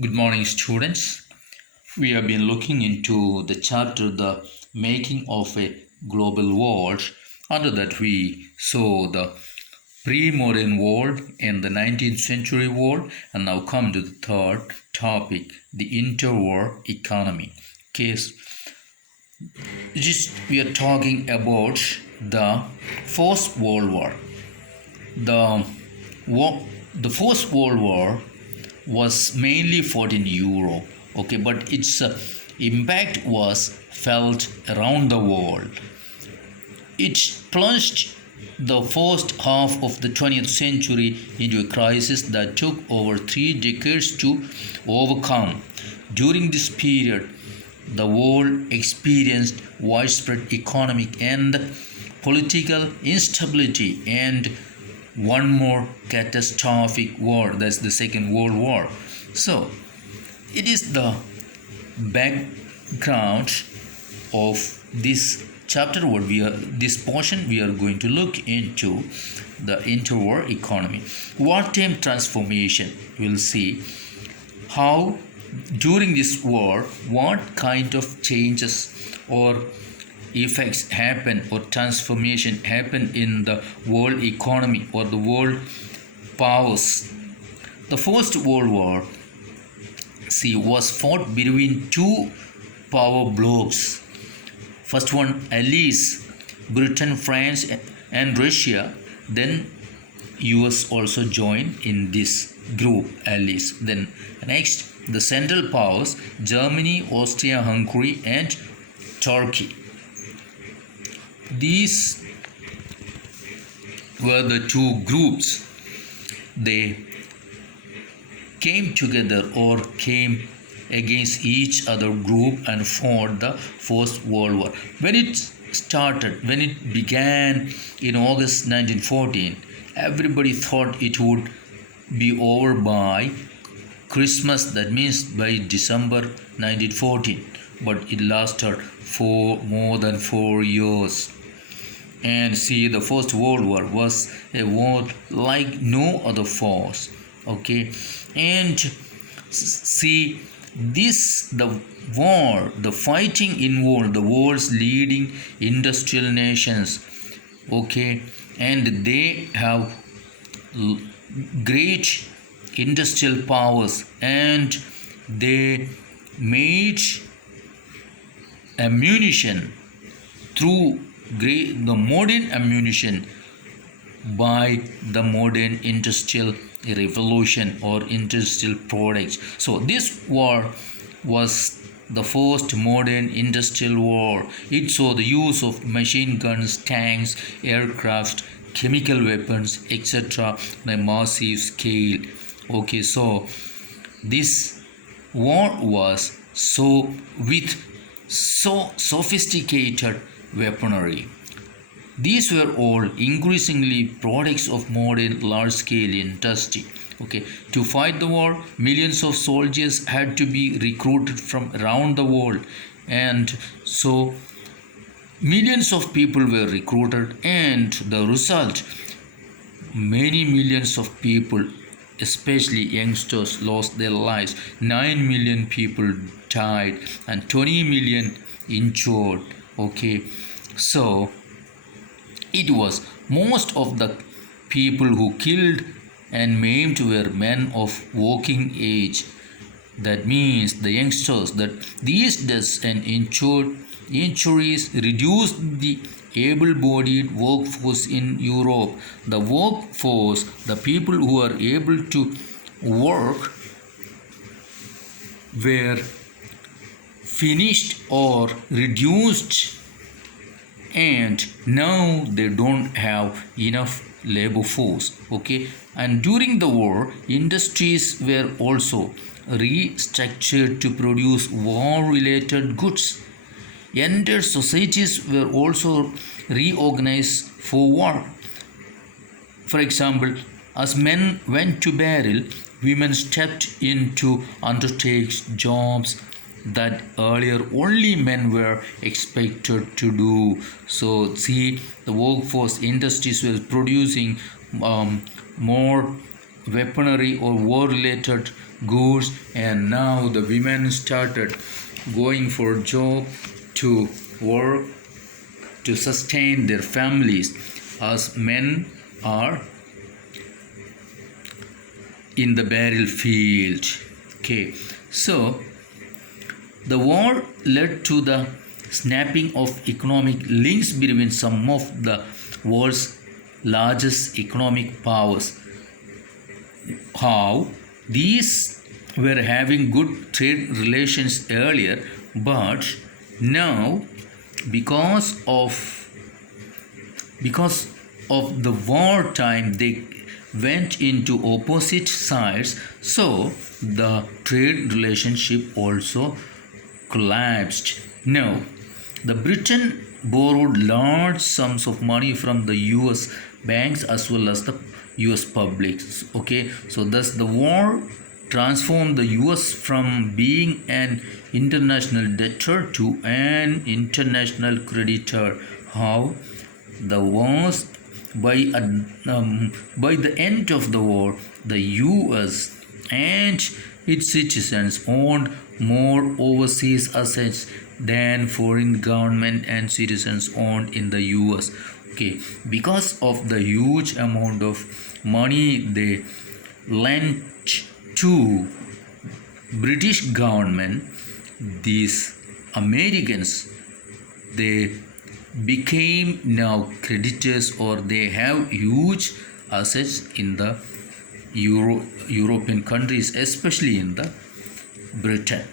Good morning, students. We have been looking into the chapter The Making of a Global World. Under that, we saw the pre modern world and the 19th century world, and now come to the third topic the interwar economy. Case we are talking about the First World War. The, war, the First World War was mainly fought in Europe, okay, but its impact was felt around the world. It plunged the first half of the 20th century into a crisis that took over 3 decades to overcome. During this period, the world experienced widespread economic and political instability and one more catastrophic war, that's the Second World War. So, it is the background of this chapter what we are this portion we are going to look into the interwar economy. Wartime transformation, we'll see how during this war what kind of changes or effects happen or transformation happen in the world economy or the world powers. The First World War was fought between two power blocs. First one, Allies, Britain, France, and Russia. Then US also joined in this group, Allies. Then next, the Central Powers, Germany, Austria-Hungary, and Turkey. These were the two groups. They came together or came against each other group and fought the First World War. When it began in August 1914, everybody thought it would be over by Christmas, that means by December 1914, but it lasted for more than 4 years. And see, the First World War was a war like no other force, okay. And see, the war, the fighting involved the world's leading industrial nations, okay, and they have great industrial powers and they made ammunition through the modern ammunition by the modern industrial revolution or industrial products. So this war was the first modern industrial war. It saw the use of machine guns, tanks, aircraft, chemical weapons, etc. on a massive scale. Okay, so this war was with so sophisticated weaponry. These were all increasingly products of modern large-scale industry. Okay, to fight the war, millions of soldiers had to be recruited from around the world, and so millions of people were recruited, and the result, many millions of people, especially youngsters, lost their lives. 9 million people died and 20 million injured. Okay, so it was most of the people who killed and maimed were men of working age. That means the youngsters. That these deaths and injuries reduced the able-bodied workforce in Europe. The workforce, the people who are able to work, were finished or reduced, and now they don't have enough labor force. Okay, and during the war, industries were also restructured to produce war-related goods. Entire societies were also reorganized for war. For example, as men went to battle, women stepped in to undertake jobs that earlier only men were expected to do. So, see, the workforce industries were producing more weaponry or war related goods, and now the women started going for job to work to sustain their families, as men are in the battlefield. Okay, so the war led to the snapping of economic links between some of the world's largest economic powers. How these were having good trade relations earlier, but now because of the wartime they went into opposite sides, so the trade relationship also collapsed. Now, the Britain borrowed large sums of money from the US banks as well as the US publics. Okay, so thus the war transformed the US from being an international debtor to an international creditor. How? The wars by the end of the war, the US and its citizens owned more overseas assets than foreign government and citizens owned in the US. Okay, because of the huge amount of money they lent to British government, these Americans, they became now creditors, or they have huge assets in the European countries, especially in the Britain.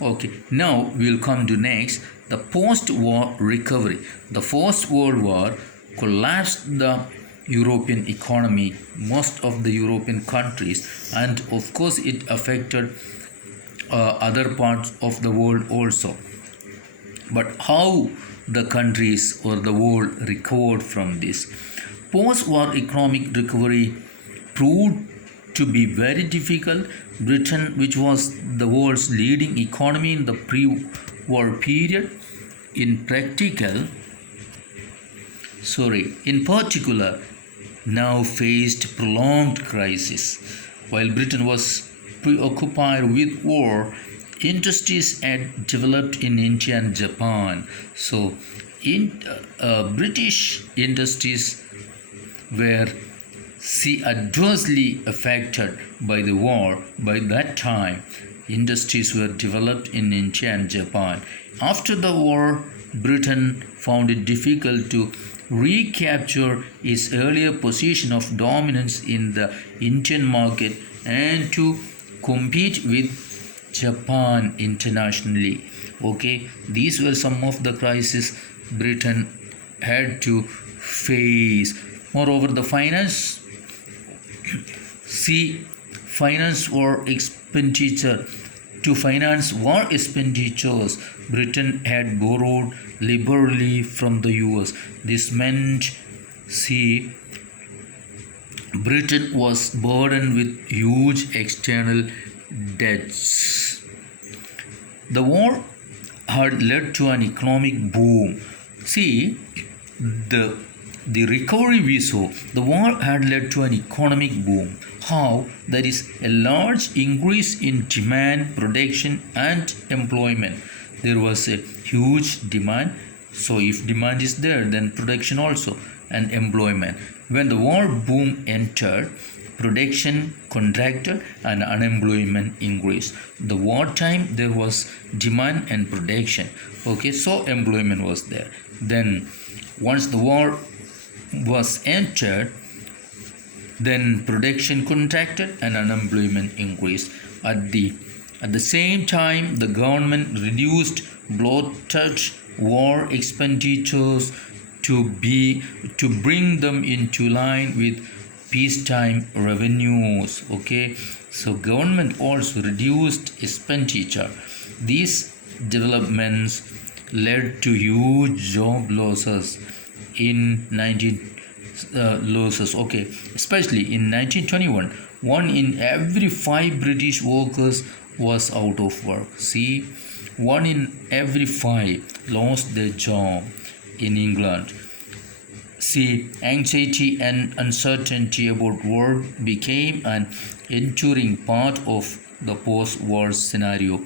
Okay, now we'll come to next, the post-war recovery. The First World War collapsed the European economy, most of the European countries, and of course it affected other parts of the world also. But how the countries or the world recovered from this? Post-war economic recovery proved to be very difficult. Britain, which was the world's leading economy in the pre-war period, in particular, now faced prolonged crisis. While Britain was preoccupied with war, industries had developed in India and Japan. So, British industries were adversely affected by the war. By that time, industries were developed in India and Japan. After the war, Britain found it difficult to recapture its earlier position of dominance in the Indian market and to compete with Japan internationally. Okay, these were some of the crises Britain had to face. Moreover, the finance war expenditure. To finance war expenditures, Britain had borrowed liberally from the US. This meant, Britain was burdened with huge external debts. The war had led to an economic boom. The recovery we saw, the war had led to an economic boom. How? There is a large increase in demand, production, and employment. There was a huge demand. So, if demand is there, then production also, and employment. When the war boom entered, production contracted and unemployment increased. The wartime, there was demand and production. Okay, so employment was there. Then, once the war was entered, then production contracted and unemployment increased. At the same time, the government reduced bloated war expenditures to bring them into line with peacetime revenues. Okay, so government also reduced expenditure. These developments led to huge job losses especially in 1921. 1 in every 5 British workers was out of work. 1 in every 5 lost their job in England. See, anxiety and uncertainty about war became an enduring part of the post war scenario.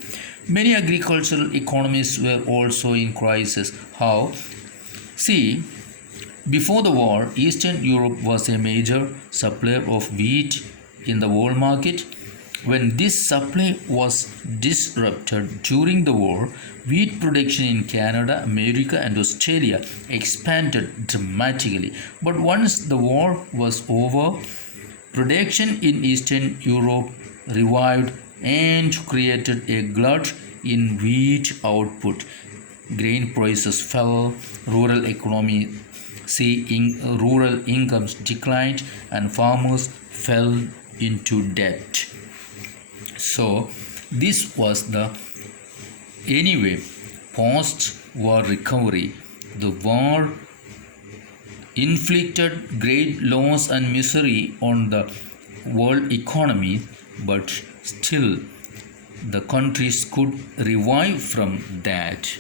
Many agricultural economies were also in crisis. How? See, before the war, Eastern Europe was a major supplier of wheat in the world market. When this supply was disrupted during the war, wheat production in Canada, America, and Australia expanded dramatically. But once the war was over, production in Eastern Europe revived and created a glut in wheat output. Grain prices fell, rural incomes declined, and farmers fell into debt. So this was the anyway post-war recovery. The war inflicted great loss and misery on the world economy, but still the countries could revive from that.